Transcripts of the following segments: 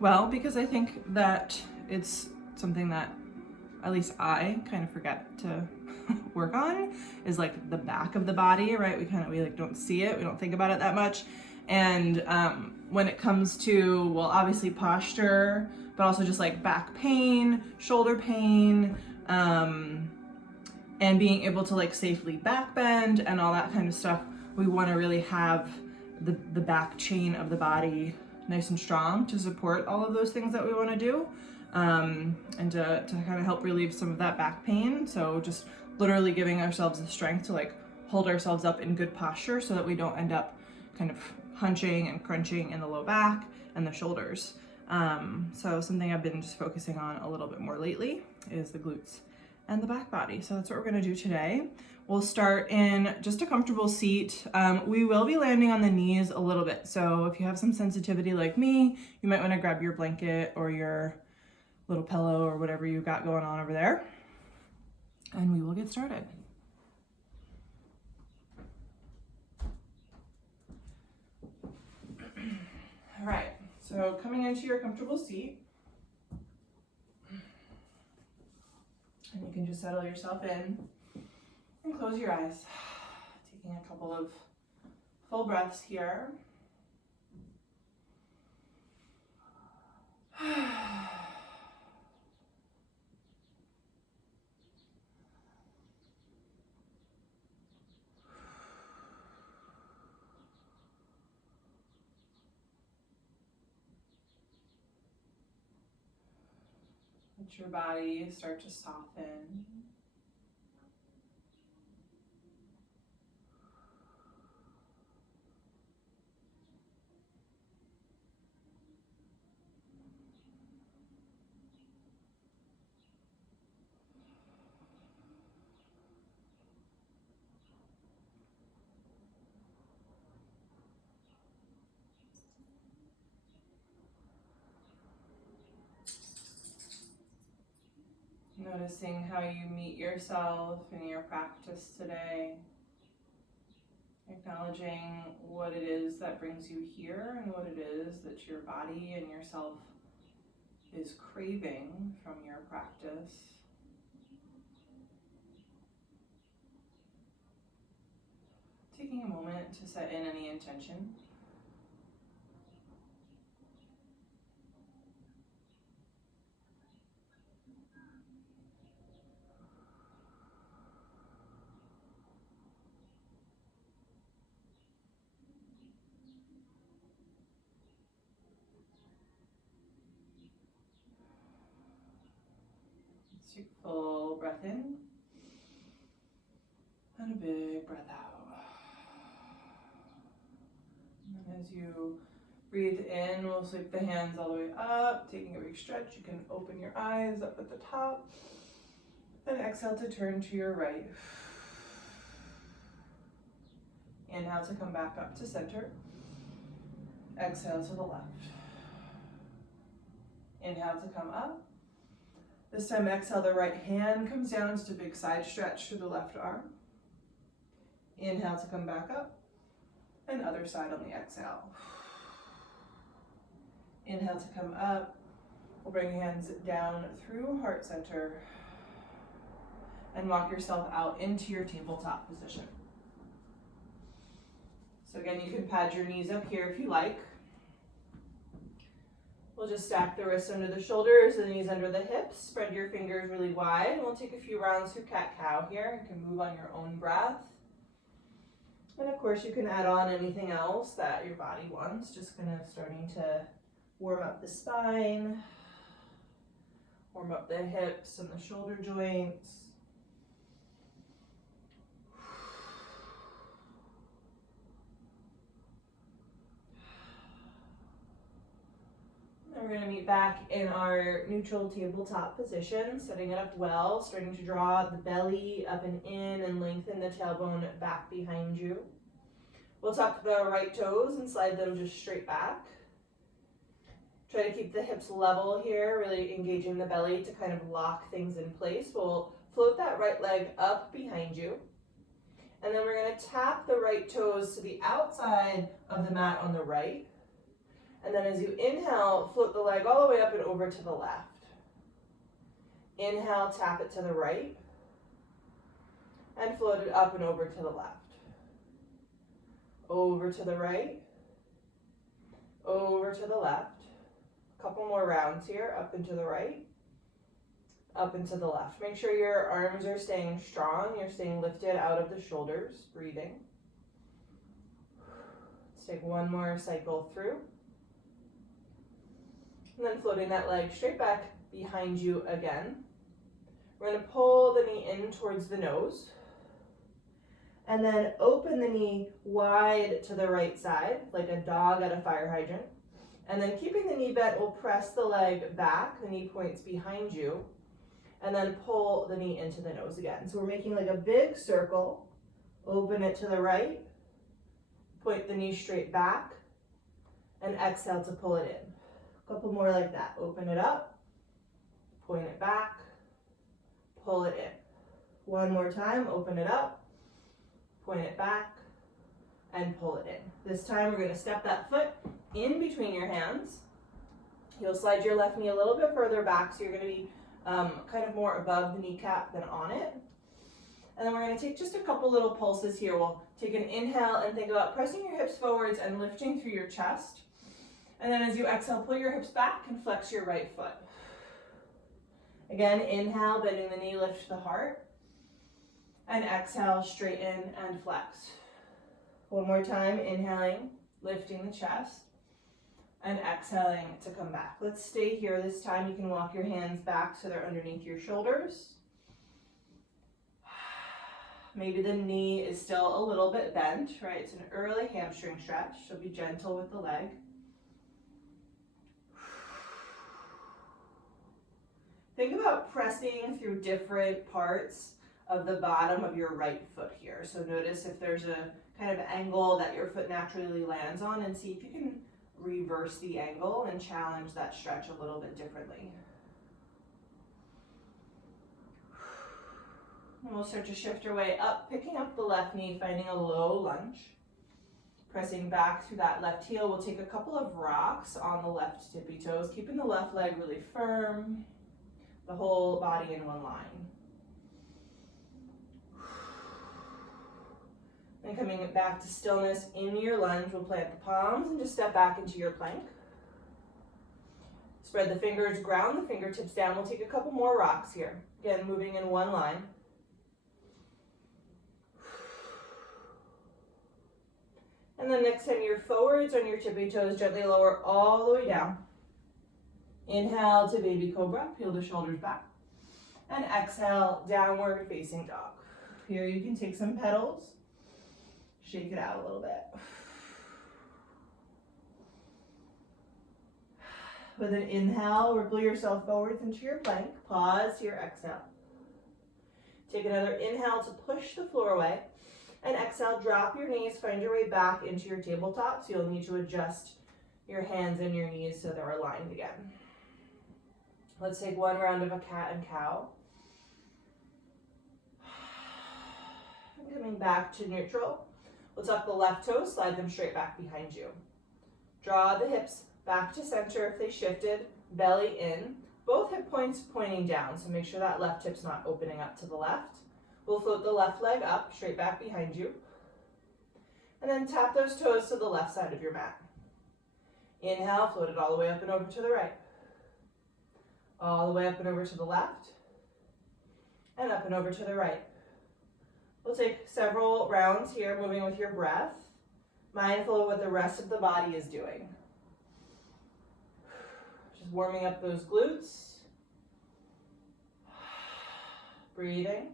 Well, because I think that it's something that at least I kind of forget to work on, is like the back of the body, right? We like don't see it, we don't think about it that much. And when it comes to, well, obviously posture, but also just like back pain, shoulder pain, and being able to like safely back bend and all that kind of stuff, we want to really have the back chain of the body nice and strong to support all of those things that we want to do, and to kind of help relieve some of that back pain. So just literally giving ourselves the strength to like hold ourselves up in good posture so that we don't end up kind of hunching and crunching in the low back and the shoulders. So something I've been just focusing on a little bit more lately is the glutes and the back body. So that's what we're gonna do today. We'll start in just a comfortable seat. We will be landing on the knees a little bit. So if you have some sensitivity like me, you might wanna grab your blanket or your little pillow or whatever you got going on over there. And we will get started. All right, so coming into your comfortable seat, and you can just settle yourself in and close your eyes. Taking a couple of full breaths here. Let your body start to soften. Noticing how you meet yourself in your practice today. Acknowledging what it is that brings you here and what it is that your body and yourself is craving from your practice. Taking a moment to set in any intention. Take a full breath in and a big breath out. And as you breathe in, we'll sweep the hands all the way up, taking a big stretch. You can open your eyes up at the top and exhale to turn to your right. Inhale to come back up to center. Exhale to the left. Inhale to come up. This time exhale, the right hand comes down, just a big side stretch through the left arm. Inhale to come back up, and other side on the exhale. Inhale to come up. We'll bring hands down through heart center and walk yourself out into your tabletop position. So again, you can pad your knees up here if you like. We'll just stack the wrists under the shoulders, the knees under the hips. Spread your fingers really wide. We'll take a few rounds through cat-cow here. You can move on your own breath. And of course, you can add on anything else that your body wants. Just kind of starting to warm up the spine, warm up the hips and the shoulder joints. We're going to meet back in our neutral tabletop position, setting it up well, starting to draw the belly up and in and lengthen the tailbone back behind you. We'll tuck the right toes and slide them just straight back. Try to keep the hips level here, really engaging the belly to kind of lock things in place. We'll float that right leg up behind you. And then we're going to tap the right toes to the outside of the mat on the right. And then as you inhale, float the leg all the way up and over to the left. Inhale, tap it to the right. And float it up and over to the left. Over to the right. Over to the left. A couple more rounds here, up and to the right. Up and to the left. Make sure your arms are staying strong. You're staying lifted out of the shoulders, breathing. Let's take one more cycle through. And then floating that leg straight back behind you again. We're going to pull the knee in towards the nose. And then open the knee wide to the right side, like a dog at a fire hydrant. And then keeping the knee bent, we'll press the leg back, the knee points behind you, and then pull the knee into the nose again. So we're making like a big circle, open it to the right, point the knee straight back, and exhale to pull it in. A couple more like that. Open it up, point it back, pull it in. One more time, open it up, point it back, and pull it in. This time we're going to step that foot in between your hands. You'll slide your left knee a little bit further back, so you're going to be kind of more above the kneecap than on it. And then we're going to take just a couple little pulses here. We'll take an inhale and think about pressing your hips forwards and lifting through your chest. And then as you exhale, pull your hips back and flex your right foot. Again, inhale, bending the knee, lift the heart. And exhale, straighten and flex. One more time, inhaling, lifting the chest. And exhaling to come back. Let's stay here. This time you can walk your hands back so they're underneath your shoulders. Maybe the knee is still a little bit bent, right? It's an early hamstring stretch, so be gentle with the leg. Think about pressing through different parts of the bottom of your right foot here. So notice if there's a kind of angle that your foot naturally lands on, and see if you can reverse the angle and challenge that stretch a little bit differently. And we'll start to shift our way up, picking up the left knee, finding a low lunge. Pressing back through that left heel, we'll take a couple of rocks on the left tippy toes, keeping the left leg really firm, the whole body in one line. And coming back to stillness in your lunge, we'll plant the palms and just step back into your plank. Spread the fingers, ground the fingertips down. We'll take a couple more rocks here. Again, moving in one line. And then next time you're forwards on your tippy toes, gently lower all the way down. Inhale to baby cobra, peel the shoulders back. And exhale, downward facing dog. Here you can take some petals. Shake it out a little bit. With an inhale, ripple yourself forwards into your plank. Pause your exhale. Take another inhale to push the floor away. And exhale, drop your knees, find your way back into your tabletop. So you'll need to adjust your hands and your knees so they're aligned again. Let's take one round of a cat and cow. And coming back to neutral. We'll tuck the left toes, slide them straight back behind you. Draw the hips back to center if they shifted, belly in. Both hip points pointing down, so make sure that left hip's not opening up to the left. We'll float the left leg up, straight back behind you. And then tap those toes to the left side of your mat. Inhale, float it all the way up and over to the right. All the way up and over to the left. And up and over to the right. We'll take several rounds here, moving with your breath, mindful of what the rest of the body is doing. Just warming up those glutes. Breathing.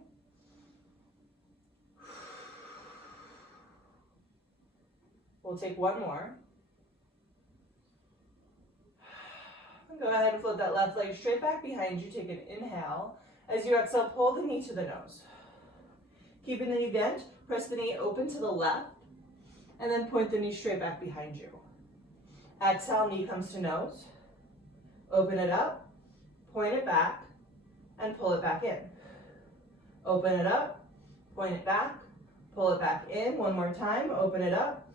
We'll take one more. And go ahead and float that left leg straight back behind you. Take an inhale. As you exhale, pull the knee to the nose. Keeping the knee bent, press the knee open to the left, and then point the knee straight back behind you. Exhale, knee comes to nose. Open it up, point it back, and pull it back in. Open it up, point it back, pull it back in. One more time, open it up,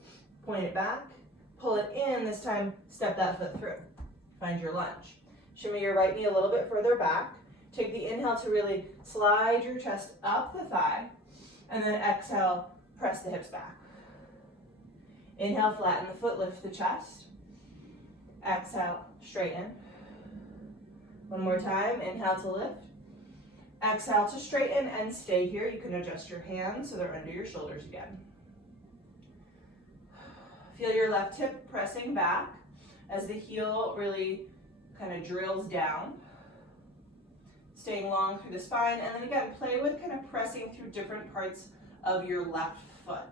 point it back, pull it in. This time, step that foot through. Find your lunge. Shimmy your right knee a little bit further back. Take the inhale to really slide your chest up the thigh, and then exhale, press the hips back. Inhale, flatten the foot, lift the chest. Exhale, straighten. One more time, inhale to lift. Exhale to straighten and stay here. You can adjust your hands so they're under your shoulders again. Feel your left hip pressing back as the heel really kind of drills down. Staying long through the spine, and then again, play with kind of pressing through different parts of your left foot.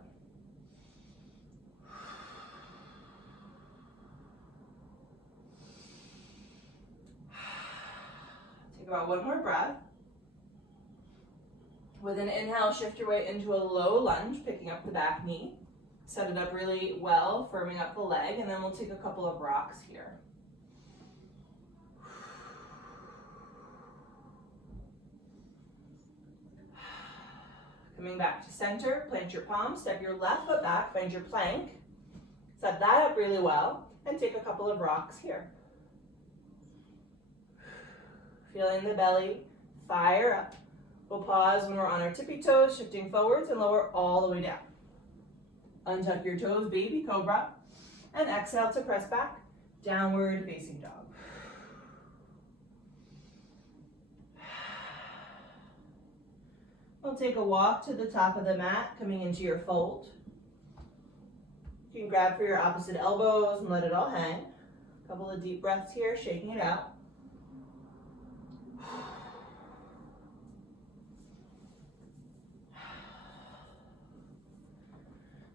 Take about one more breath. With an inhale, shift your way into a low lunge, picking up the back knee. Set it up really well, firming up the leg, and then we'll take a couple of rocks here. Coming back to center, plant your palms, step your left foot back, find your plank. Set that up really well, and take a couple of rocks here. Feeling the belly fire up. We'll pause when we're on our tippy toes, shifting forwards and lower all the way down. Untuck your toes, baby cobra, and exhale to press back, downward facing dog. We'll take a walk to the top of the mat, coming into your fold. You can grab for your opposite elbows and let it all hang. A couple of deep breaths here, shaking it out.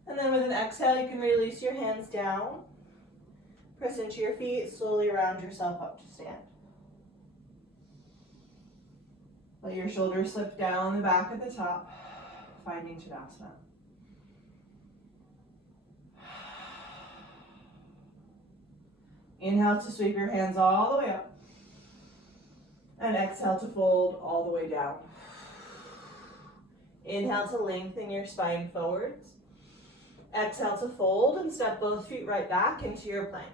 And then with an exhale, you can release your hands down. Press into your feet, slowly round yourself up to stand. Let your shoulders slip down the back at the top, finding Tadasana. Inhale to sweep your hands all the way up. And exhale to fold all the way down. Inhale to lengthen your spine forwards. Exhale to fold and step both feet right back into your plank.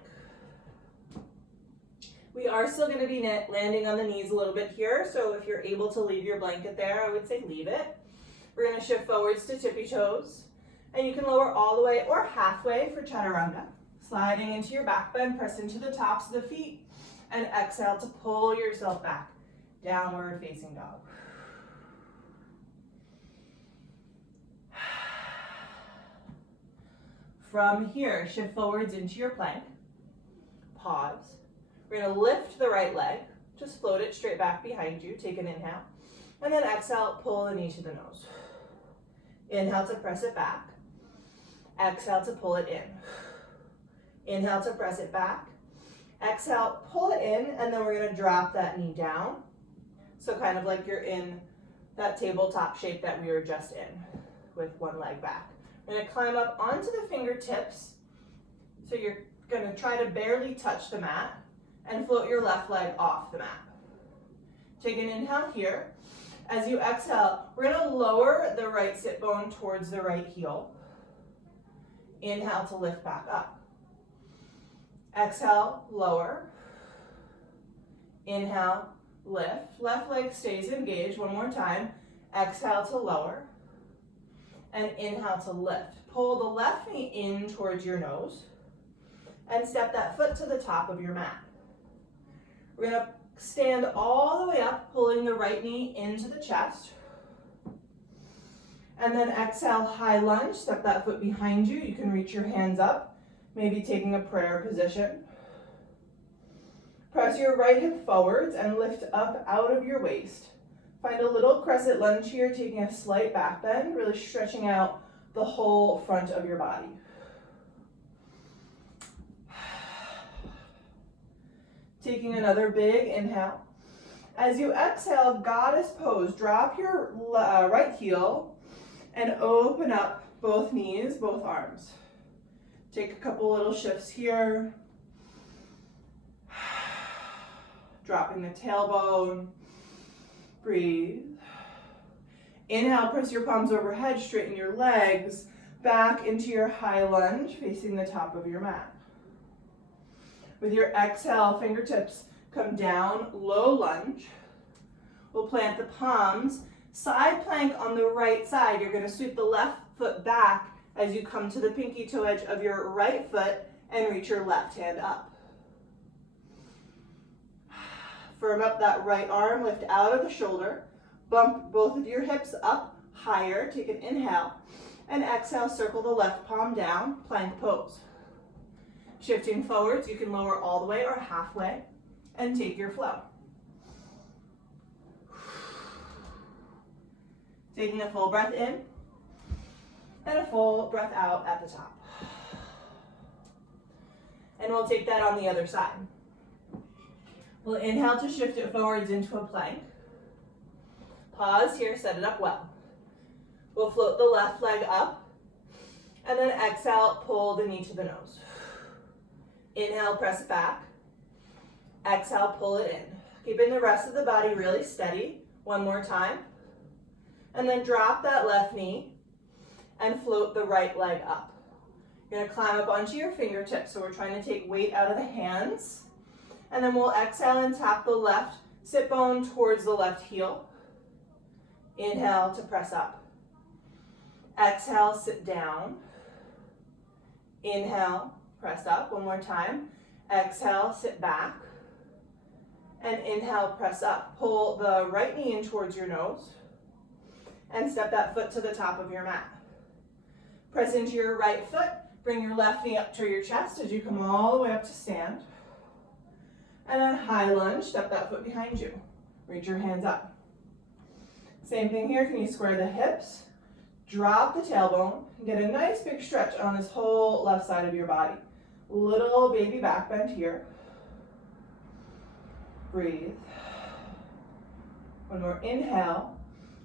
We are still going to be landing on the knees a little bit here, so if you're able to leave your blanket there, I would say leave it. We're going to shift forwards to tippy toes, and you can lower all the way or halfway for chaturanga. Sliding into your back bend, press into the tops of the feet, and exhale to pull yourself back. Downward facing dog. From here, shift forwards into your plank. Pause. We're going to lift the right leg. Just float it straight back behind you. Take an inhale. And then exhale, pull the knee to the nose. Inhale to press it back. Exhale to pull it in. Inhale to press it back. Exhale, pull it in, and then we're going to drop that knee down. So kind of like you're in that tabletop shape that we were just in with one leg back. We're going to climb up onto the fingertips. So you're going to try to barely touch the mat and float your left leg off the mat. Take an inhale here. As you exhale, we're going to lower the right sit bone towards the right heel. Inhale to lift back up. Exhale, lower. Inhale, lift. Left leg stays engaged. One more time. Exhale to lower. And inhale to lift. Pull the left knee in towards your nose and step that foot to the top of your mat. We're going to stand all the way up, pulling the right knee into the chest. And then exhale, high lunge, step that foot behind you. You can reach your hands up, maybe taking a prayer position. Press your right hip forwards and lift up out of your waist. Find a little crescent lunge here, taking a slight back bend, really stretching out the whole front of your body. Taking another big inhale. As you exhale, goddess pose. Drop your right heel and open up both knees, both arms. Take a couple little shifts here. Dropping the tailbone. Breathe. Inhale, press your palms overhead, straighten your legs back into your high lunge, facing the top of your mat. With your exhale, fingertips come down, low lunge. We'll plant the palms, side plank on the right side. You're going to sweep the left foot back as you come to the pinky toe edge of your right foot and reach your left hand up. Firm up that right arm, lift out of the shoulder. Bump both of your hips up higher. Take an inhale. And exhale, circle the left palm down, plank pose. Shifting forwards, you can lower all the way or halfway and take your flow. Taking a full breath in and a full breath out at the top. And we'll take that on the other side. We'll inhale to shift it forwards into a plank. Pause here, set it up well. We'll float the left leg up, and then exhale, pull the knee to the nose. Inhale, press it back. Exhale, pull it in. Keeping the rest of the body really steady. One more time. And then drop that left knee and float the right leg up. You're going to climb up onto your fingertips, so we're trying to take weight out of the hands. And then we'll exhale and tap the left sit bone towards the left heel. Inhale to press up. Exhale, sit down. Inhale, press up. One more time. Exhale, sit back. And inhale, press up. Pull the right knee in towards your nose. And step that foot to the top of your mat. Press into your right foot. Bring your left knee up to your chest as you come all the way up to stand. And then high lunge, step that foot behind you. Reach your hands up. Same thing here, can you square the hips? Drop the tailbone, get a nice big stretch on this whole left side of your body. Little baby back bend here. Breathe. One more inhale.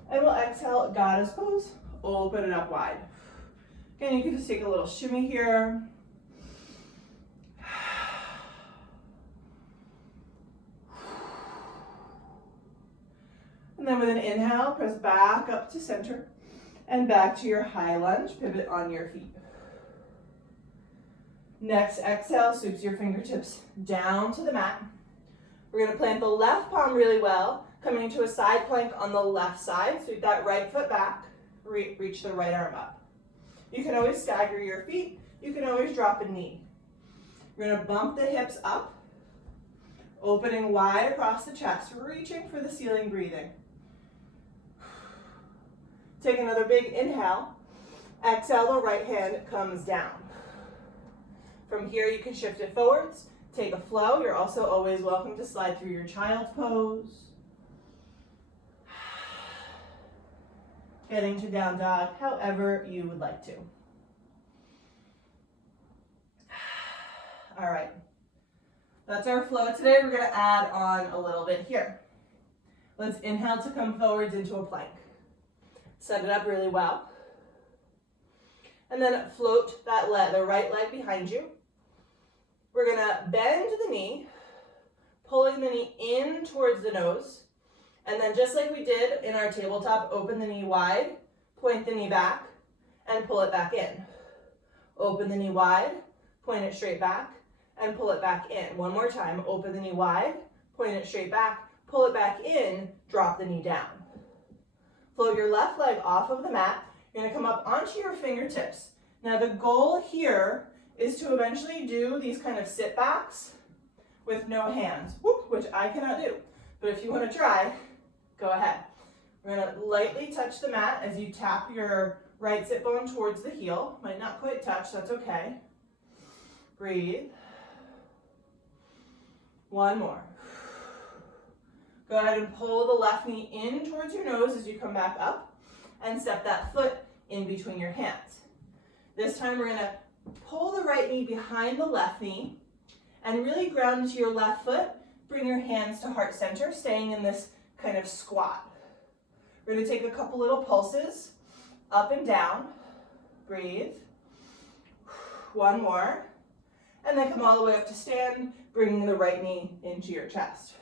And we'll exhale, goddess pose. Open it up wide. Again, you can just take a little shimmy here. And then with an inhale, press back up to center. And back to your high lunge, pivot on your feet. Next exhale, sweeps your fingertips down to the mat. We're going to plant the left palm really well, coming to a side plank on the left side. Sweep that right foot back, reach the right arm up. You can always stagger your feet. You can always drop a knee. We're going to bump the hips up, opening wide across the chest, reaching for the ceiling, breathing. Take another big inhale. Exhale, the right hand comes down. From here, you can shift it forwards. Take a flow. You're also always welcome to slide through your child's pose. Getting to down dog, however you would like to. All right. That's our flow today. We're going to add on a little bit here. Let's inhale to come forwards into a plank. Set it up really well. And then float that leg, the right leg behind you. We're going to bend the knee, pulling the knee in towards the nose. And then just like we did in our tabletop, open the knee wide, point the knee back, and pull it back in. Open the knee wide, point it straight back, and pull it back in. One more time, open the knee wide, point it straight back, pull it back in, drop the knee down. Float your left leg off of the mat. You're going to come up onto your fingertips. Now the goal here is to eventually do these kind of sit backs with no hands, which I cannot do. But if you want to try, go ahead. We're going to lightly touch the mat as you tap your right sit bone towards the heel. Might not quite touch, that's okay. Breathe. One more. Go ahead and pull the left knee in towards your nose as you come back up and step that foot in between your hands. This time we're going to pull the right knee behind the left knee and really ground into your left foot. Bring your hands to heart center, staying in this kind of squat. We're going to take a couple little pulses up and down. Breathe. One more. And then come all the way up to stand, bringing the right knee into your chest.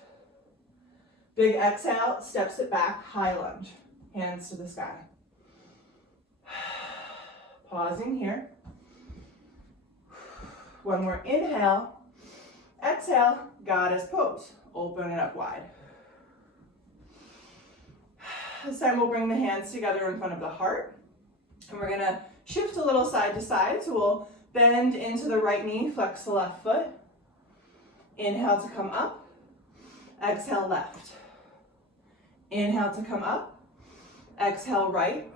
Big exhale, steps it back, high lunge. Hands to the sky. Pausing here. One more inhale. Exhale, goddess pose. Open it up wide. This time we'll bring the hands together in front of the heart. And we're gonna shift a little side to side. So we'll bend into the right knee, flex the left foot. Inhale to come up. Exhale, left. Inhale to come up. Exhale, right.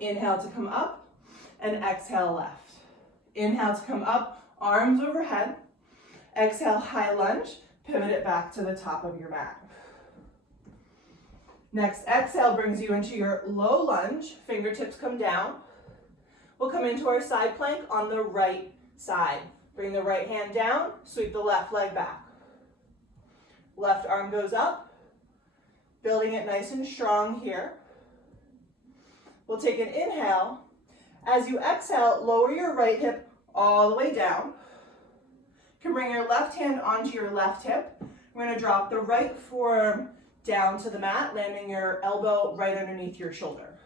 Inhale to come up. And exhale, left. Inhale to come up, arms overhead. Exhale, high lunge. Pivot it back to the top of your mat. Next exhale brings you into your low lunge. Fingertips come down. We'll come into our side plank on the right side. Bring the right hand down, sweep the left leg back. Left arm goes up, building it nice and strong here. We'll take an inhale. As you exhale, lower your right hip all the way down. You can bring your left hand onto your left hip. We're going to drop the right forearm down to the mat, landing your elbow right underneath your shoulder.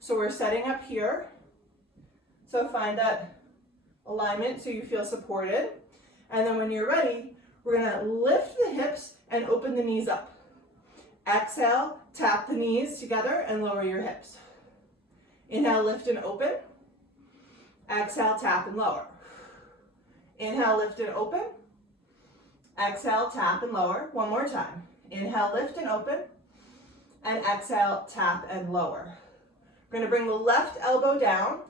So we're setting up here. So find that alignment so you feel supported. And then when you're ready, we're going to lift the hips and open the knees up. Exhale, tap the knees together and lower your hips. Inhale, lift and open. Exhale, tap and lower. Inhale, lift and open. Exhale, tap and lower. One more time. Inhale, lift and open. And exhale, tap and lower. We're going to bring the left elbow down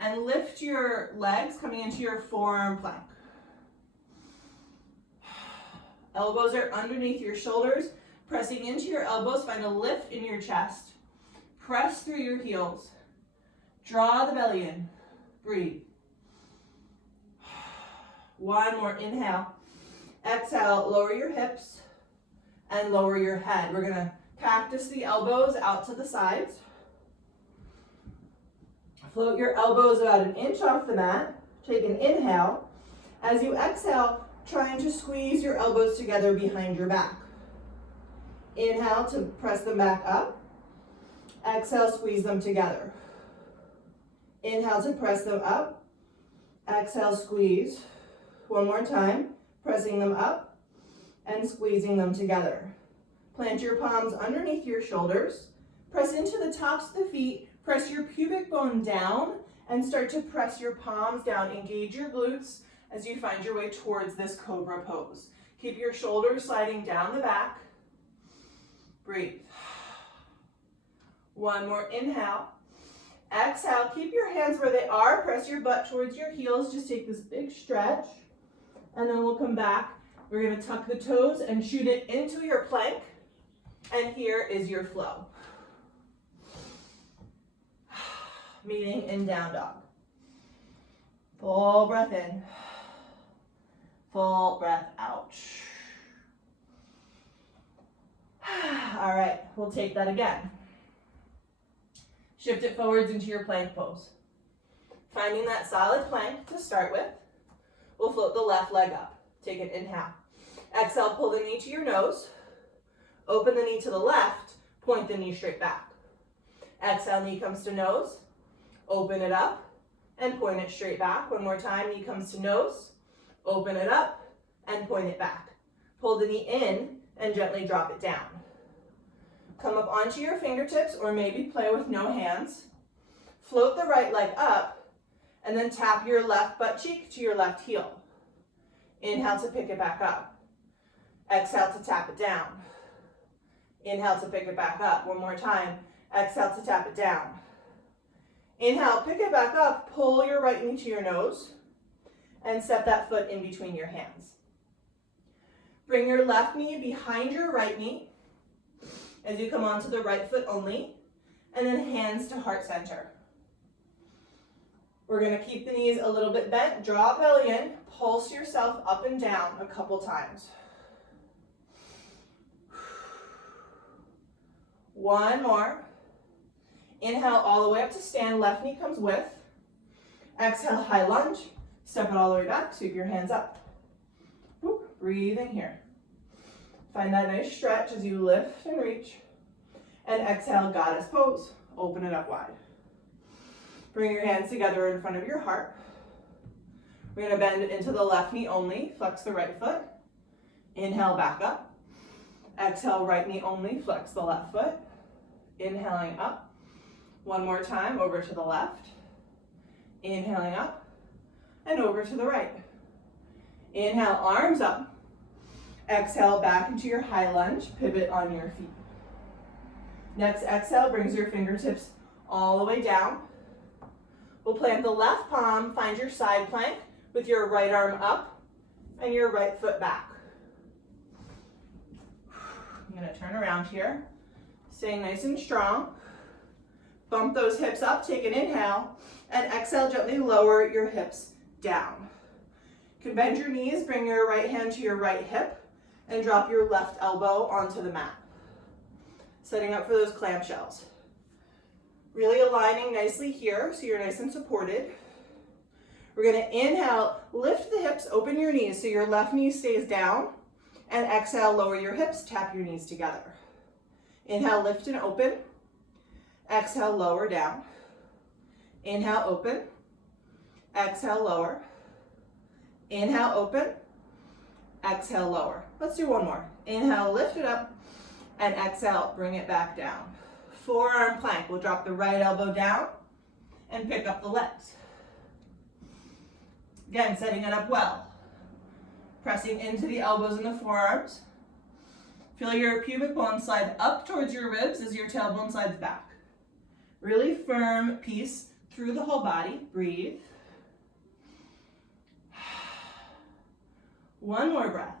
and lift your legs coming into your forearm plank. Elbows are underneath your shoulders. Pressing into your elbows, find a lift in your chest. Press through your heels. Draw the belly in. Breathe. One more inhale. Exhale, lower your hips and lower your head. We're going to cactus the elbows out to the sides. Float your elbows about an inch off the mat. Take an inhale. As you exhale, trying to squeeze your elbows together behind your back. Inhale to press them back up. Exhale, squeeze them together. Inhale to press them up. Exhale, squeeze. One more time, pressing them up and squeezing them together. Plant your palms underneath your shoulders. Press into the tops of the feet. Press your pubic bone down and start to press your palms down. Engage your glutes as you find your way towards this cobra pose. Keep your shoulders sliding down the back. Breathe. One more inhale. Exhale, keep your hands where they are. Press your butt towards your heels. Just take this big stretch. And then we'll come back. We're going to tuck the toes and shoot it into your plank. And here is your flow. Meeting in down dog. Full breath in. Full breath out. All right, we'll take that again. Shift it forwards into your plank pose. Finding that solid plank to start with. We'll float the left leg up. Take an inhale. Exhale, pull the knee to your nose. Open the knee to the left. Point the knee straight back. Exhale, knee comes to nose. Open it up and point it straight back. One more time, knee comes to nose. Open it up and point it back. Pull the knee in and gently drop it down. Come up onto your fingertips or maybe play with no hands. Float the right leg up and then tap your left butt cheek to your left heel. Inhale to pick it back up. Exhale to tap it down. Inhale to pick it back up. One more time. Exhale to tap it down. Inhale, pick it back up. Pull your right knee to your nose and step that foot in between your hands. Bring your left knee behind your right knee as you come onto the right foot only, and then hands to heart center. We're going to keep the knees a little bit bent. Draw belly in. Pulse yourself up and down a couple times. One more. Inhale all the way up to stand. Left knee comes with. Exhale, high lunge. Step it all the way back. Sweep your hands up. Breathe in here. Find that nice stretch as you lift and reach. And exhale, goddess pose. Open it up wide. Bring your hands together in front of your heart. We're gonna bend into the left knee only, flex the right foot. Inhale, back up. Exhale, right knee only, flex the left foot. Inhaling up. One more time, over to the left. Inhaling up, and over to the right. Inhale, arms up. Exhale, back into your high lunge, pivot on your feet. Next exhale brings your fingertips all the way down. We'll plant the left palm, find your side plank with your right arm up and your right foot back. I'm gonna turn around here, staying nice and strong. Bump those hips up, take an inhale, and exhale, gently lower your hips down. You can bend your knees, bring your right hand to your right hip, and drop your left elbow onto the mat. Setting up for those clamshells. Really aligning nicely here so you're nice and supported. We're gonna inhale, lift the hips, open your knees so your left knee stays down, and exhale, lower your hips, tap your knees together. Inhale, lift and open. Exhale, lower down. Inhale, open. Exhale, lower. Inhale, open. Exhale, lower. Let's do one more. Inhale, lift it up, and exhale, bring it back down. Forearm plank. We'll drop the right elbow down and pick up the legs. Again, setting it up well. Pressing into the elbows and the forearms. Feel your pubic bone slide up towards your ribs as your tailbone slides back. Really firm piece through the whole body. Breathe. One more breath.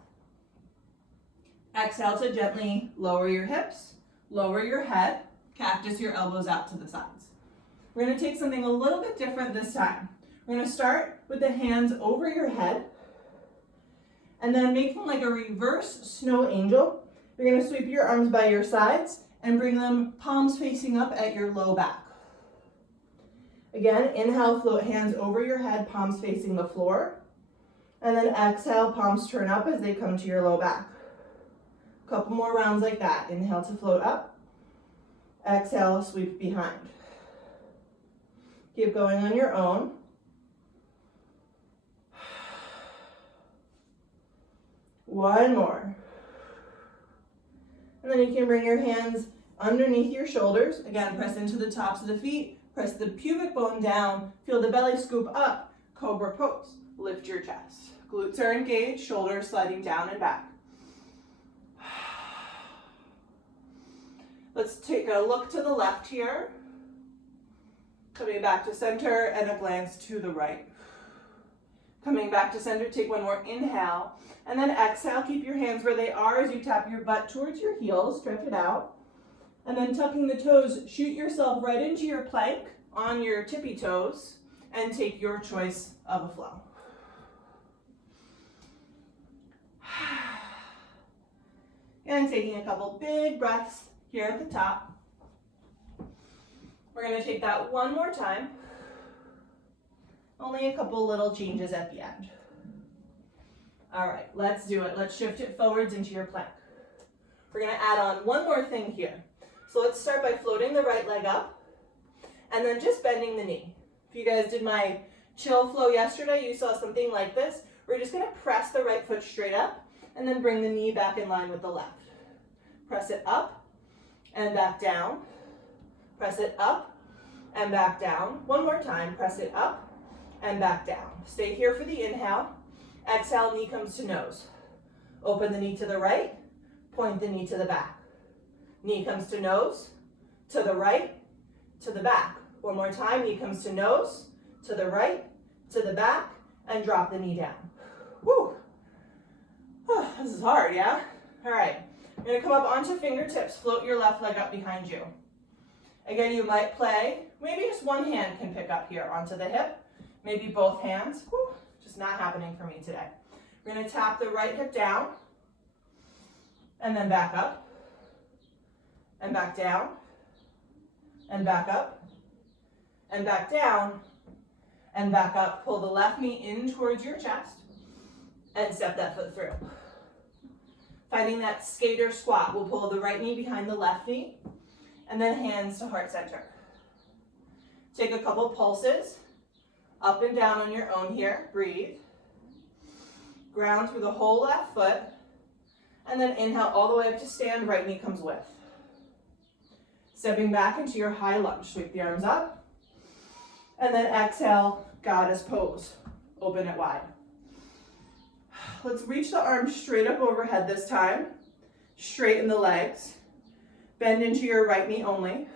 Exhale to gently lower your hips, lower your head, cactus your elbows out to the sides. We're going to take something a little bit different this time. We're going to start with the hands over your head, and then making like a reverse snow angel. You're going to sweep your arms by your sides and bring them palms facing up at your low back. Again, inhale, float hands over your head, palms facing the floor. And then exhale, palms turn up as they come to your low back. A couple more rounds like that. Inhale to float up. Exhale, sweep behind. Keep going on your own. One more. And then you can bring your hands underneath your shoulders. Again, press into the tops of the feet. Press the pubic bone down. Feel the belly scoop up. Cobra pose. Lift your chest. Glutes are engaged, shoulders sliding down and back. Let's take a look to the left here. Coming back to center and a glance to the right. Coming back to center, take one more inhale. And then exhale, keep your hands where they are as you tap your butt towards your heels, stretch it out. And then tucking the toes, shoot yourself right into your plank on your tippy toes and take your choice of a flow. And taking a couple big breaths here at the top. We're going to take that one more time. Only a couple little changes at the end. All right, let's do it. Let's shift it forwards into your plank. We're going to add on one more thing here. So let's start by floating the right leg up and then just bending the knee. If you guys did my chill flow yesterday, you saw something like this. We're just going to press the right foot straight up and then bring the knee back in line with the left. Press it up and back down. Press it up and back down. One more time. Press it up and back down. Stay here for the inhale. Exhale, knee comes to nose. Open the knee to the right. Point the knee to the back. Knee comes to nose, to the right, to the back. One more time. Knee comes to nose, to the right, to the back, and drop the knee down. Woo! This is hard, yeah? All right. You're going to come up onto fingertips. Float your left leg up behind you. Again, you might play. Maybe just one hand can pick up here onto the hip. Maybe both hands. Woo, just not happening for me today. We're going to tap the right hip down. And then back up. And back down. And back up. And back down. And back up. Pull the left knee in towards your chest. And step that foot through. Finding that skater squat, we'll pull the right knee behind the left knee, and then hands to heart center. Take a couple pulses, up and down on your own here. Breathe. Ground through the whole left foot. And then inhale all the way up to stand, right knee comes with. Stepping back into your high lunge. Sweep the arms up. And then exhale, goddess pose. Open it wide. Let's reach the arms straight up overhead this time. Straighten the legs. Bend into your right knee only.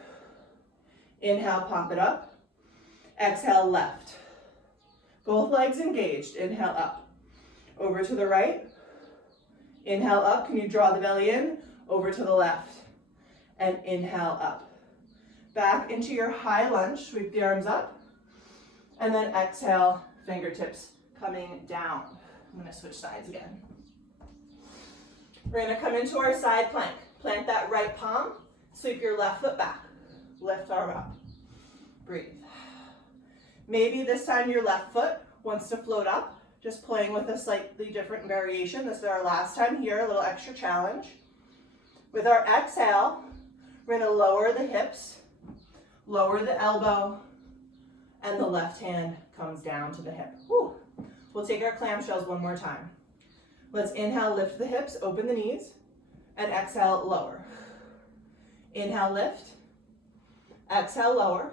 Inhale, pop it up. Exhale, left. Both legs engaged. Inhale, up. Over to the right. Inhale, up. Can you draw the belly in? Over to the left. And inhale, up. Back into your high lunge. Sweep the arms up. And then exhale, fingertips coming down. I'm going to switch sides again. We're going to come into our side plank. Plant that right palm. Sweep your left foot back. Lift arm up. Breathe. Maybe this time your left foot wants to float up. Just playing with a slightly different variation. This is our last time here, a little extra challenge. With our exhale, we're going to lower the hips, lower the elbow, and the left hand comes down to the hip. Whew. We'll take our clamshells one more time. Let's inhale, lift the hips, open the knees, and exhale, lower. Inhale, lift. Exhale, lower.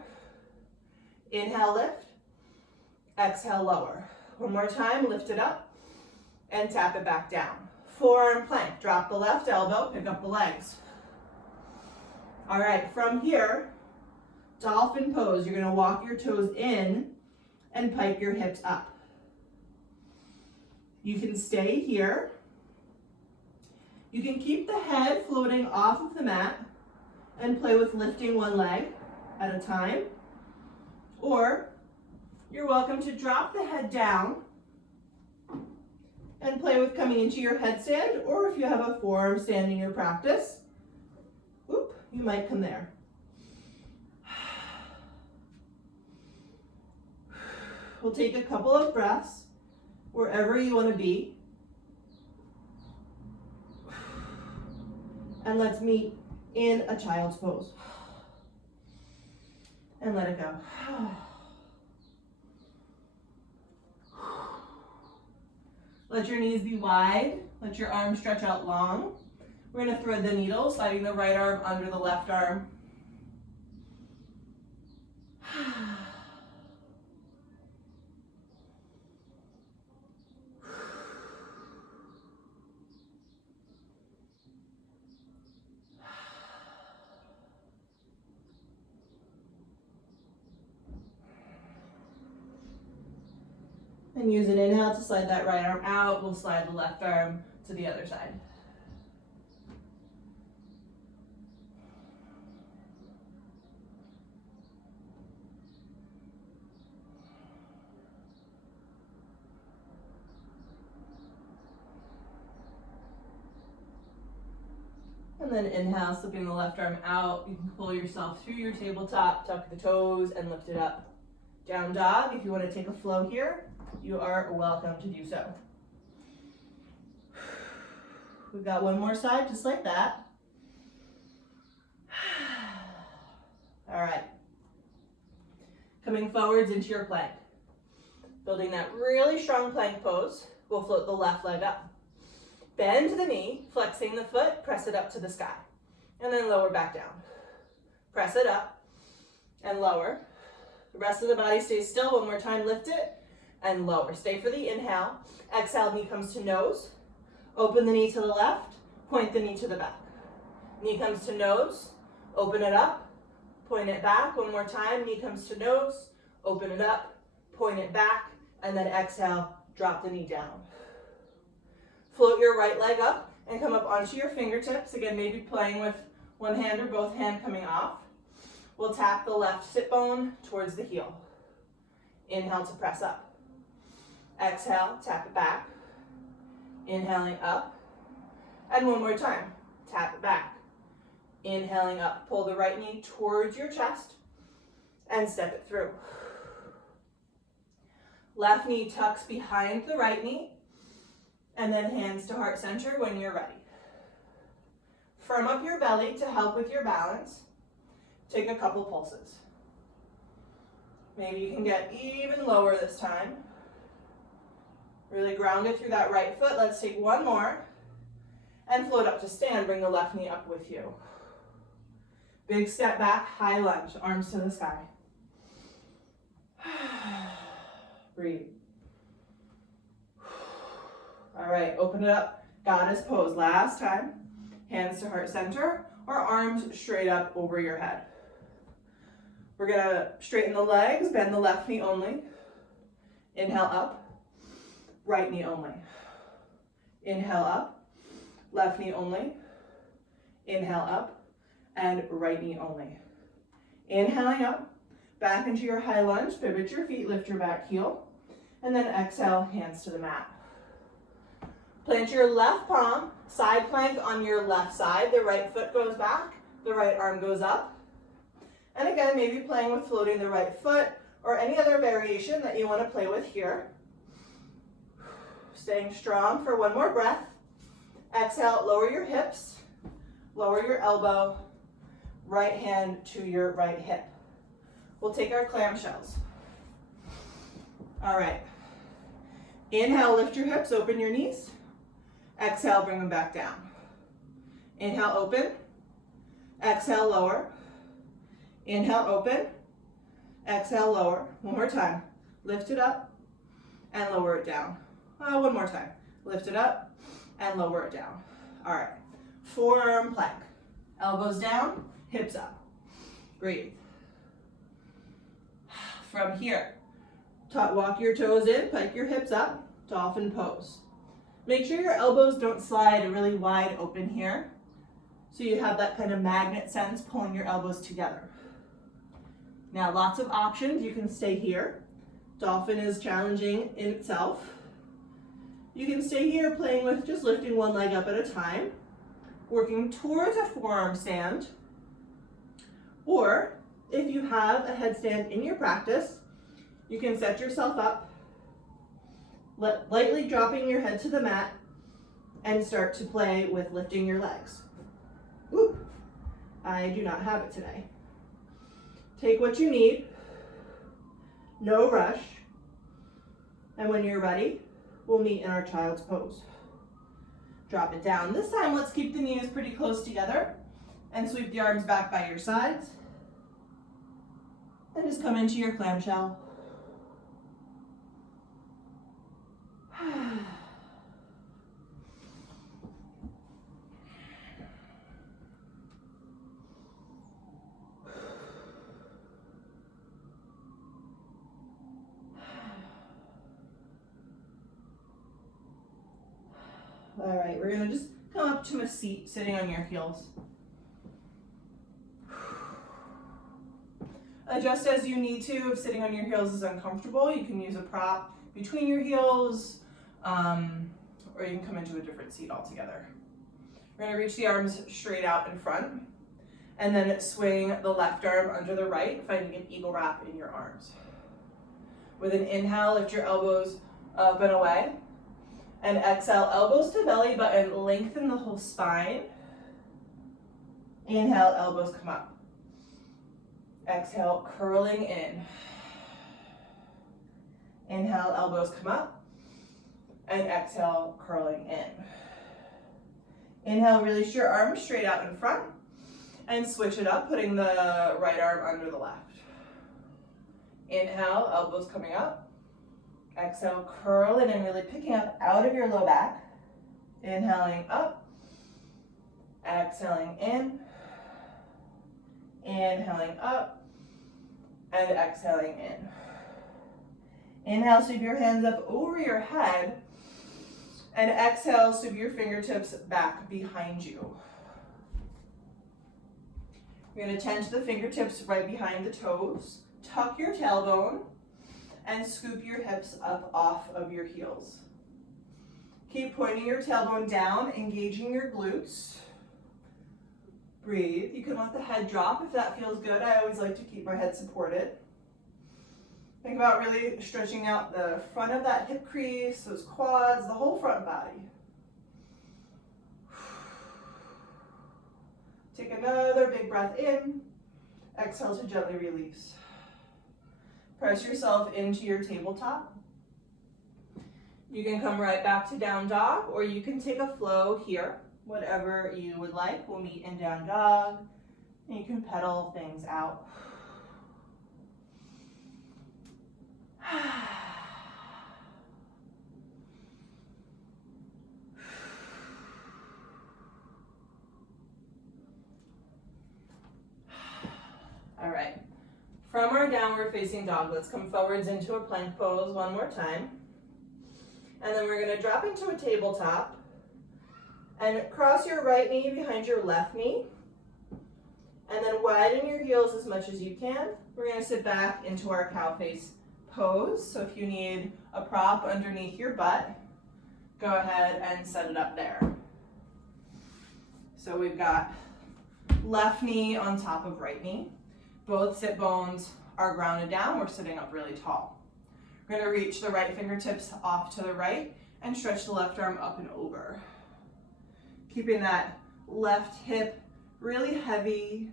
Inhale, lift. Exhale, lower. One more time, lift it up and tap it back down. Forearm plank, drop the left elbow, pick up the legs. All right, from here, dolphin pose. You're gonna walk your toes in and pike your hips up. You can stay here. You can keep the head floating off of the mat and play with lifting one leg at a time. Or you're welcome to drop the head down and play with coming into your headstand, or if you have a forearm stand in your practice, you might come there. We'll take a couple of breaths wherever you want to be. And let's meet in a child's pose. And let it go. Let your knees be wide. Let your arms stretch out long. We're going to thread the needle, sliding the right arm under the left arm. And use an inhale to slide that right arm out. We'll slide the left arm to the other side. And then inhale, slipping the left arm out. You can pull yourself through your tabletop, tuck the toes, and lift it up. Down dog, if you want to take a flow here, you are welcome to do so. We've got one more side, just like that. All right. Coming forwards into your plank. Building that really strong plank pose, we'll float the left leg up. Bend the knee, flexing the foot, press it up to the sky. And then lower back down. Press it up and lower. The rest of the body stays still. One more time, lift it and lower. Stay for the inhale. Exhale, knee comes to nose. Open the knee to the left, point the knee to the back. Knee comes to nose, open it up, point it back. One more time, knee comes to nose, open it up, point it back, and then exhale, drop the knee down. Float your right leg up and come up onto your fingertips. Again, maybe playing with one hand or both hand coming off. We'll tap the left sit bone towards the heel. Inhale to press up. Exhale, tap it back. Inhaling up. And one more time, tap it back. Inhaling up, pull the right knee towards your chest and step it through. Left knee tucks behind the right knee, and then hands to heart center when you're ready. Firm up your belly to help with your balance. Take a couple pulses. Maybe you can get even lower this time. Really grounded through that right foot. Let's take one more and float up to stand. Bring the left knee up with you. Big step back, high lunge, arms to the sky. Breathe. All right, open it up. Goddess pose. Last time. Hands to heart center or arms straight up over your head. We're gonna straighten the legs, bend the left knee only. Inhale up, right knee only. Inhale up, left knee only. Inhale up, and right knee only. Inhaling up, back into your high lunge, pivot your feet, lift your back heel, and then exhale, hands to the mat. Plant your left palm, side plank on your left side. The right foot goes back, the right arm goes up. And again, maybe playing with floating the right foot or any other variation that you want to play with here. Staying strong for one more breath. Exhale, lower your hips, lower your elbow, right hand to your right hip. We'll take our clamshells. All right. Inhale, lift your hips, open your knees. Exhale, bring them back down. Inhale, open. Exhale, lower. Inhale, open. Exhale, lower. One more time. Lift it up and lower it down. One more time. Lift it up and lower it down. All right. Forearm plank. Elbows down, hips up. Breathe. From here, walk your toes in, pike your hips up, dolphin pose. Make sure your elbows don't slide really wide open here. So you have that kind of magnet sense pulling your elbows together. Now, lots of options. You can stay here. Dolphin is challenging in itself. You can stay here playing with just lifting one leg up at a time, working towards a forearm stand. Or if you have a headstand in your practice, you can set yourself up, lightly dropping your head to the mat, and start to play with lifting your legs. Whoop. I do not have it today. Take what you need, no rush, and when you're ready, we'll meet in our child's pose. Drop it down. This time, let's keep the knees pretty close together and sweep the arms back by your sides. And just come into your clamshell. All right, we're gonna just come up to a seat, sitting on your heels. Adjust as you need to. If sitting on your heels is uncomfortable, you can use a prop between your heels, or you can come into a different seat altogether. We're gonna reach the arms straight out in front, and then swing the left arm under the right, finding an eagle wrap in your arms. With an inhale, lift your elbows up and away. And exhale, elbows to belly button, lengthen the whole spine. Inhale, elbows come up. Exhale, curling in. Inhale, elbows come up. And exhale, curling in. Inhale, release your arms straight out in front. And switch it up, putting the right arm under the left. Inhale, elbows coming up. Exhale, curl in and really picking up out of your low back. Inhaling up. Exhaling in. Inhaling up. And exhaling in. Inhale, sweep your hands up over your head. And exhale, sweep your fingertips back behind you. You're going to tend to the fingertips right behind the toes. Tuck your tailbone. And scoop your hips up off of your heels. Keep pointing your tailbone down, engaging your glutes. Breathe. You can let the head drop if that feels good. I always like to keep my head supported. Think about really stretching out the front of that hip crease, those quads, the whole front body. Take another big breath in. Exhale to gently release. Press yourself into your tabletop. You can come right back to down dog, or you can take a flow here, whatever you would like. We'll meet in down dog, and you can pedal things out. All right, from our downward facing dog, let's come forwards into a plank pose one more time. And then we're gonna drop into a tabletop and cross your right knee behind your left knee. And then widen your heels as much as you can. We're gonna sit back into our cow face pose. So if you need a prop underneath your butt, go ahead and set it up there. So we've got left knee on top of right knee. Both sit bones are grounded down. We're sitting up really tall. We're gonna reach the right fingertips off to the right and stretch the left arm up and over. Keeping that left hip really heavy.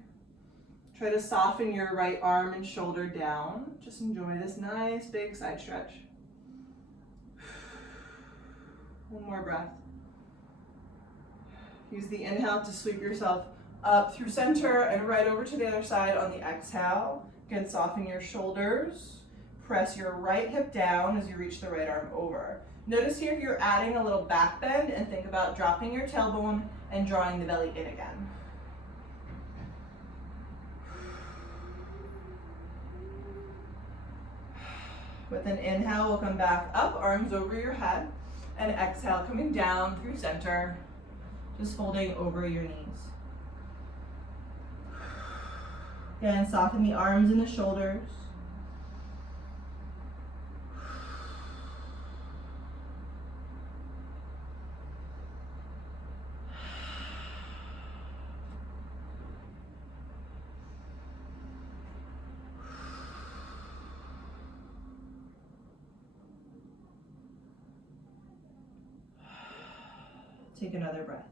Try to soften your right arm and shoulder down. Just enjoy this nice big side stretch. One more breath. Use the inhale to sweep yourself up through center and right over to the other side on the exhale. Again, soften your shoulders. Press your right hip down as you reach the right arm over. Notice here if you're adding a little back bend, and think about dropping your tailbone and drawing the belly in again. With an inhale, we'll come back up, arms over your head, and exhale, coming down through center, just folding over your knees. Again, soften the arms and the shoulders. Take another breath.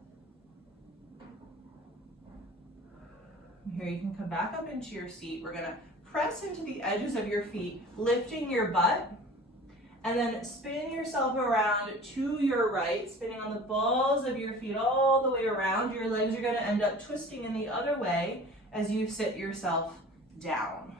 Here you can come back up into your seat. We're gonna press into the edges of your feet, lifting your butt, and then spin yourself around to your right, spinning on the balls of your feet all the way around. Your legs are gonna end up twisting in the other way as you sit yourself down.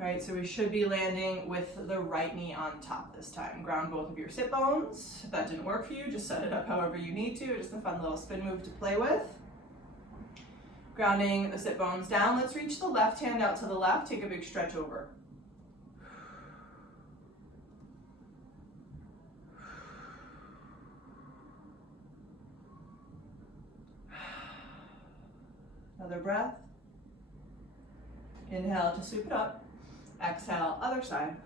All right, so we should be landing with the right knee on top this time. Ground both of your sit bones. If that didn't work for you, just set it up however you need to. Just a fun little spin move to play with. Grounding the sit bones down. Let's reach the left hand out to the left. Take a big stretch over. Another breath. Inhale to sweep it up. Exhale, other side.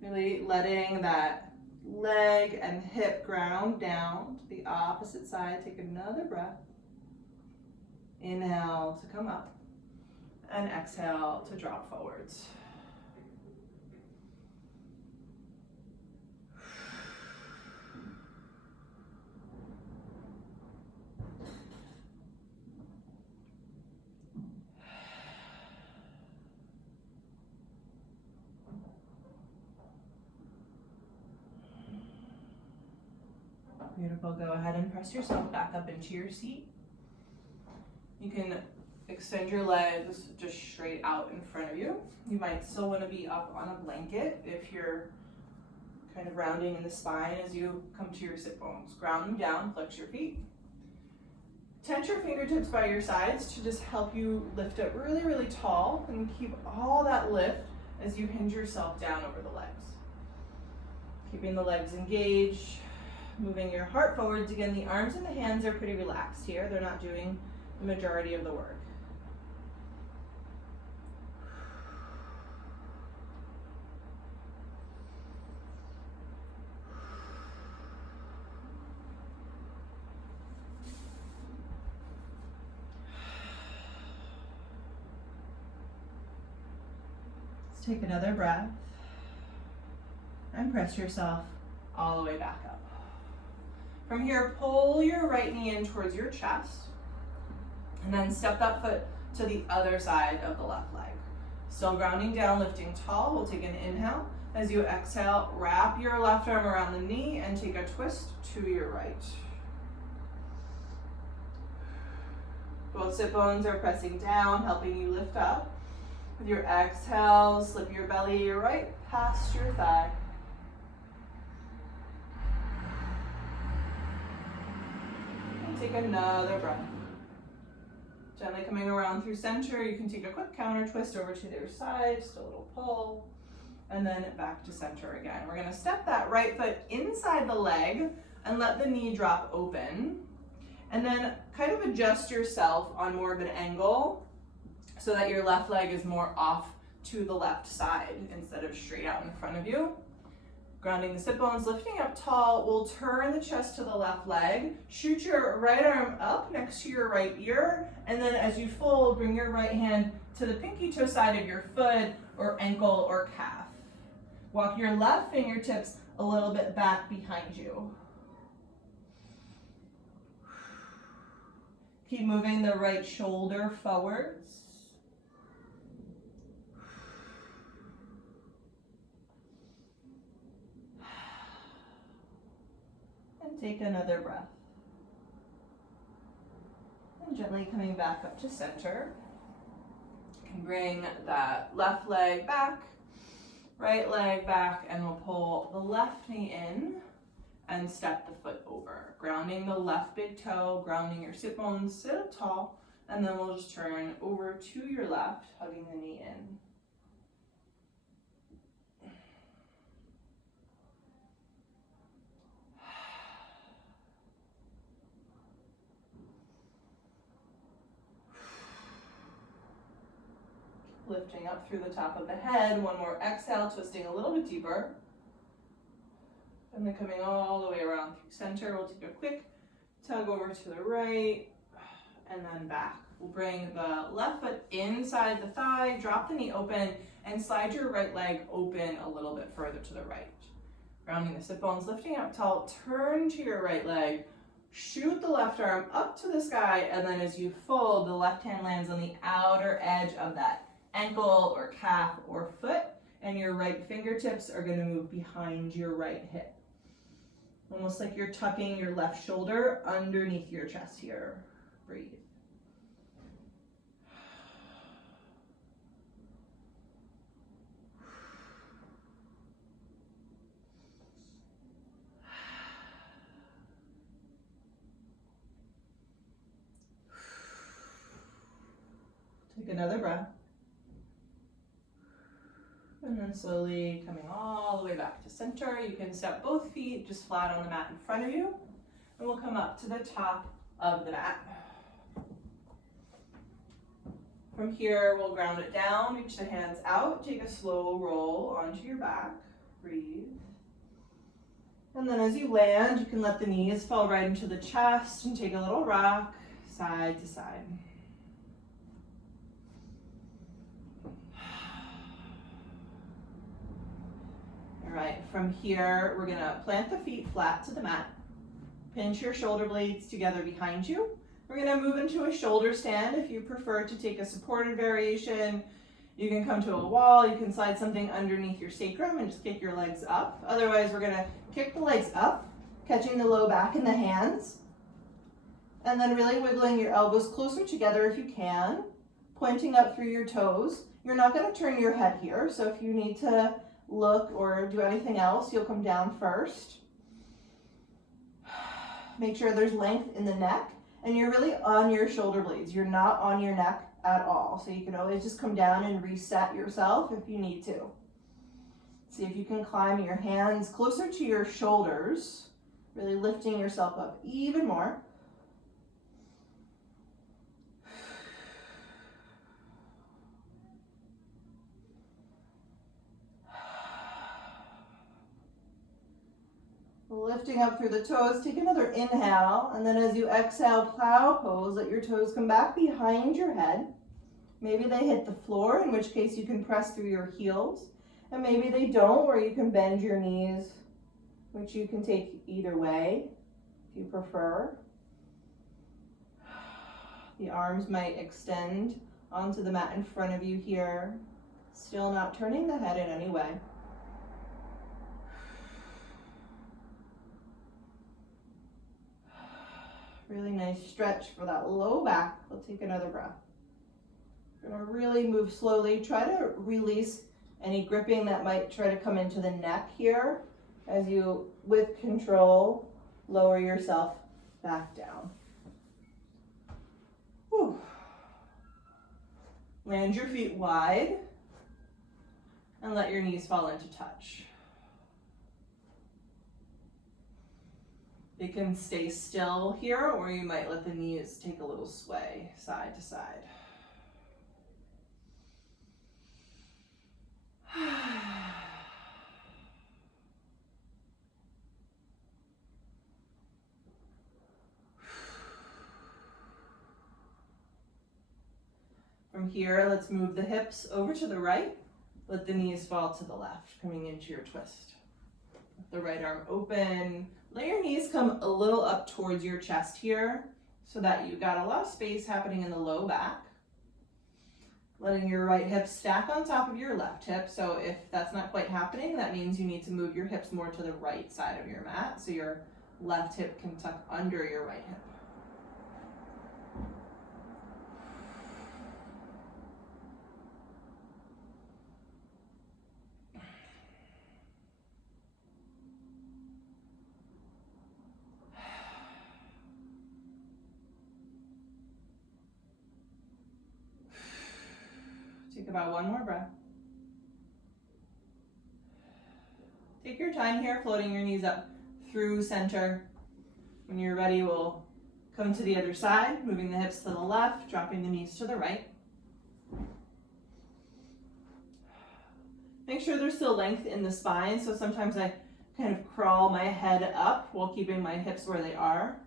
Really letting that leg and hip ground down to the opposite side. Take another breath. Inhale to come up, and exhale to drop forwards. Beautiful. Go ahead and press yourself back up into your seat. You can extend your legs just straight out in front of you. You might still want to be up on a blanket if you're kind of rounding in the spine as you come to your sit bones. Ground them down, flex your feet. Tense your fingertips by your sides to just help you lift up really, really tall, and keep all that lift as you hinge yourself down over the legs. Keeping the legs engaged, moving your heart forwards. Again, the arms and the hands are pretty relaxed here. They're not doing the majority of the work. Let's take another breath and press yourself all the way back up. From here, pull your right knee in towards your chest, and then step that foot to the other side of the left leg. Still grounding down, lifting tall. We'll take an inhale. As you exhale, wrap your left arm around the knee and take a twist to your right. Both sit bones are pressing down, helping you lift up. With your exhale, slip your belly to your right, past your thigh. And take another breath. Gently coming around through center, you can take a quick counter twist over to the other side, just a little pull, and then back to center again. We're gonna step that right foot inside the leg and let the knee drop open. And then kind of adjust yourself on more of an angle so that your left leg is more off to the left side instead of straight out in front of you. Grounding the sit bones, lifting up tall. We'll turn the chest to the left leg. Shoot your right arm up next to your right ear. And then as you fold, bring your right hand to the pinky toe side of your foot or ankle or calf. Walk your left fingertips a little bit back behind you. Keep moving the right shoulder forwards. And take another breath. And gently coming back up to center. You can bring that left leg back, right leg back, and we'll pull the left knee in and step the foot over. Grounding the left big toe, grounding your sit bones, sit up tall, and then we'll just turn over to your left, hugging the knee in. Lifting up through the top of the head. One more exhale, twisting a little bit deeper. And then coming all the way around through center, we'll take a quick tug over to the right and then back. We'll bring the left foot inside the thigh, drop the knee open, and slide your right leg open a little bit further to the right. Grounding the sit bones, lifting up tall, turn to your right leg, shoot the left arm up to the sky, and then as you fold, the left hand lands on the outer edge of that ankle or calf or foot, and your right fingertips are going to move behind your right hip. Almost like you're tucking your left shoulder underneath your chest here. Breathe. Take another breath. And then slowly coming all the way back to center. You can step both feet just flat on the mat in front of you. And we'll come up to the top of the mat. From here, we'll ground it down, reach the hands out, take a slow roll onto your back. Breathe. And then as you land, you can let the knees fall right into the chest and take a little rock side to side. All right, from here, we're gonna plant the feet flat to the mat. Pinch your shoulder blades together behind you. We're gonna move into a shoulder stand. If you prefer to take a supported variation, you can come to a wall, you can slide something underneath your sacrum and just kick your legs up. Otherwise, we're gonna kick the legs up, catching the low back in the hands, and then really wiggling your elbows closer together if you can, pointing up through your toes. You're not gonna turn your head here, so if you need to look or do anything else, you'll come down first. Make sure there's length in the neck and you're really on your shoulder blades. You're not on your neck at all. So you can always just come down and reset yourself if you need to. See if you can climb your hands closer to your shoulders, really lifting yourself up even more. Lifting up through the toes, take another inhale, and then as you exhale, plow pose, let your toes come back behind your head. Maybe they hit the floor, in which case you can press through your heels, and maybe they don't, where you can bend your knees, which you can take either way, if you prefer. The arms might extend onto the mat in front of you here. Still not turning the head in any way. Really nice stretch for that low back. We'll take another breath. We're gonna really move slowly. Try to release any gripping that might try to come into the neck here as you, with control, lower yourself back down. Whew. Land your feet wide and let your knees fall into touch. You can stay still here, or you might let the knees take a little sway side to side. From here, let's move the hips over to the right. Let the knees fall to the left, coming into your twist. Let the right arm open. Let your knees come a little up towards your chest here so that you've got a lot of space happening in the low back. Letting your right hip stack on top of your left hip. So if that's not quite happening, that means you need to move your hips more to the right side of your mat so your left hip can tuck under your right hip. Take about one more breath. Take your time here, floating your knees up through center. When you're ready, we'll come to the other side, moving the hips to the left, dropping the knees to the right. Make sure there's still length in the spine, so sometimes I kind of crawl my head up while keeping my hips where they are.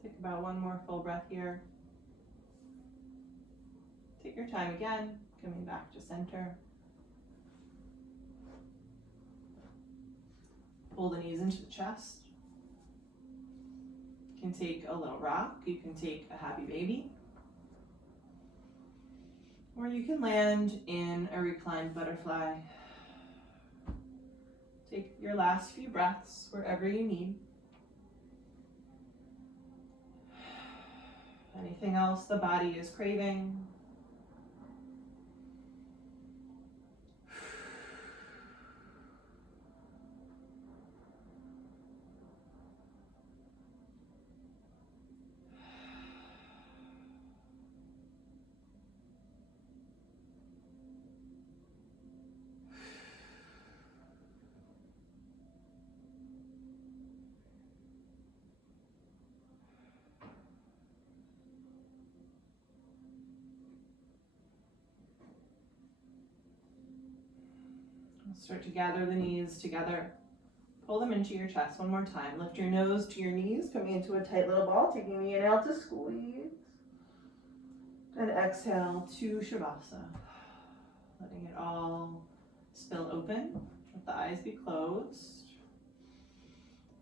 Take about one more full breath here. Take your time again, coming back to center. Pull the knees into the chest. You can take a little rock, you can take a happy baby, or you can land in a reclined butterfly. Take your last few breaths wherever you need. Anything else the body is craving? Start to gather the knees together. Pull them into your chest one more time. Lift your nose to your knees, coming into a tight little ball, taking the inhale to squeeze. And exhale to Shavasana. Letting it all spill open. Let the eyes be closed.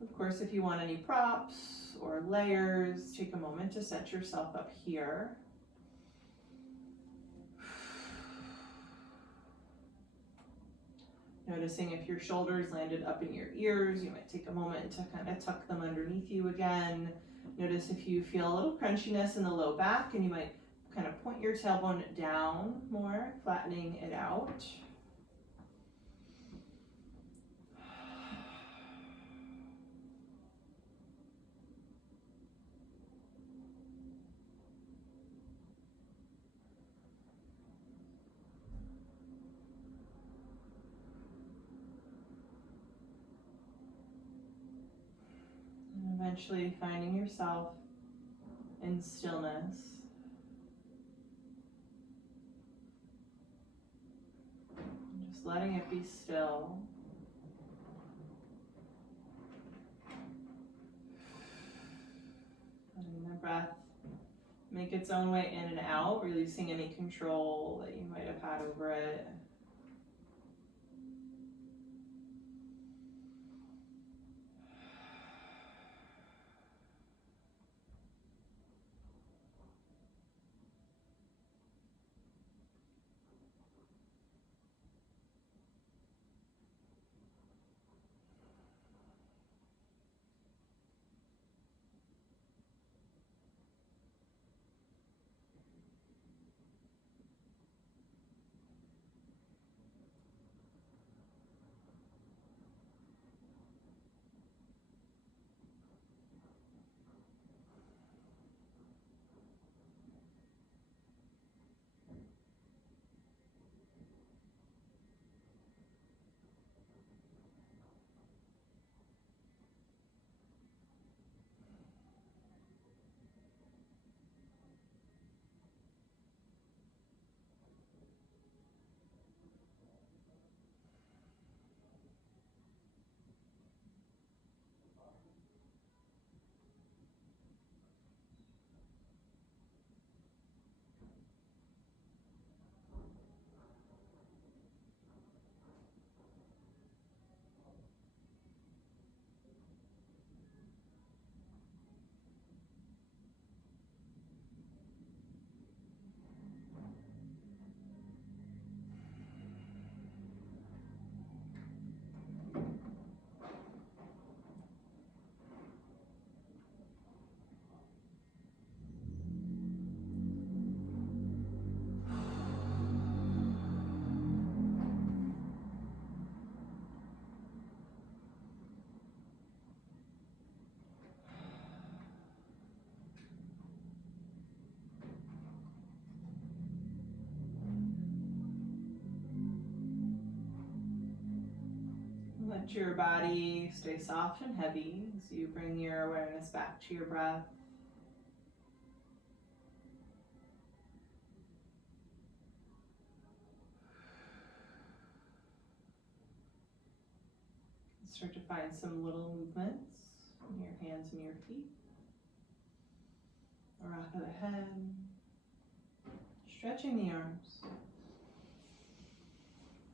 Of course, if you want any props or layers, take a moment to set yourself up here. Noticing if your shoulders landed up in your ears, you might take a moment to kind of tuck them underneath you again. Notice if you feel a little crunchiness in the low back, and you might kind of point your tailbone down more, flattening it out. Eventually finding yourself in stillness. Just letting it be still. Letting the breath make its own way in and out, releasing any control that you might have had over it. Let your body stay soft and heavy as you bring your awareness back to your breath. Start to find some little movements in your hands and your feet. A rock of the head, stretching the arms,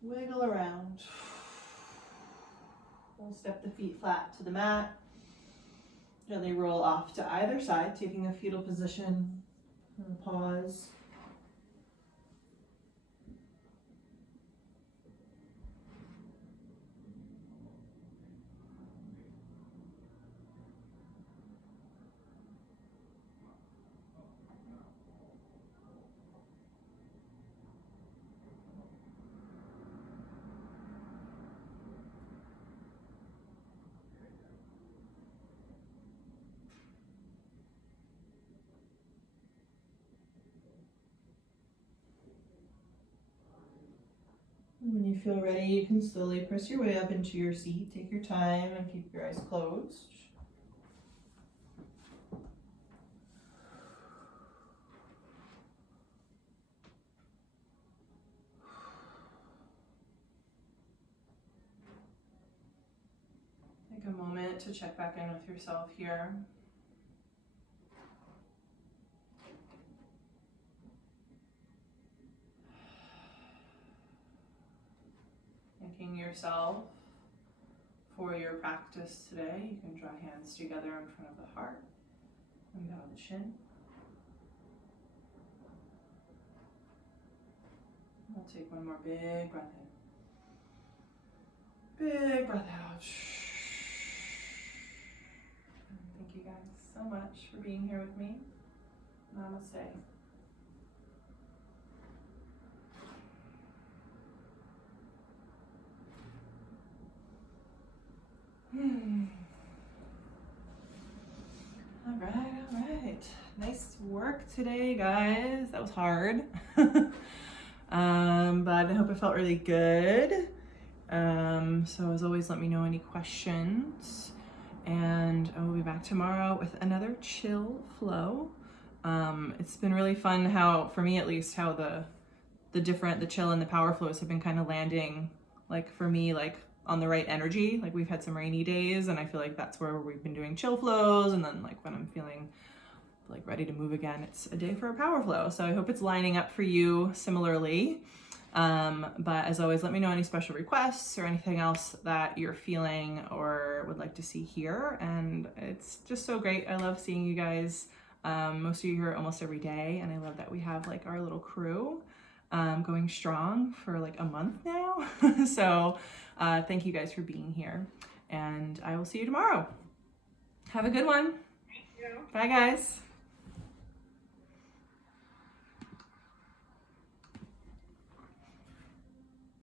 wiggle around. We'll step the feet flat to the mat. Gently roll off to either side, taking a fetal position. And pause. When you feel ready, you can slowly press your way up into your seat. Take your time and keep your eyes closed. Take a moment to check back in with yourself here. Thanking yourself for your practice today. You can draw hands together in front of the heart and bow the chin. We'll take one more big breath in. Big breath out. Thank you guys so much for being here with me. Namaste. All right. Nice work today, guys. That was hard. But I hope it felt really good. So as always, let me know any questions. And I will be back tomorrow with another chill flow. It's been really fun how, for me at least, how the chill and the power flows have been kind of landing, like for me, like on the right energy. Like we've had some rainy days and I feel like that's where we've been doing chill flows, and then like when I'm feeling like ready to move again, it's a day for a power flow. So I hope it's lining up for you similarly. But as always, let me know any special requests or anything else that you're feeling or would like to see here. And it's just so great. I love seeing you guys. Most of you here almost every day, and I love that we have like our little crew going strong for like a month now. So thank you guys for being here, and I will see you tomorrow. Have a good one. Thank you. Bye guys.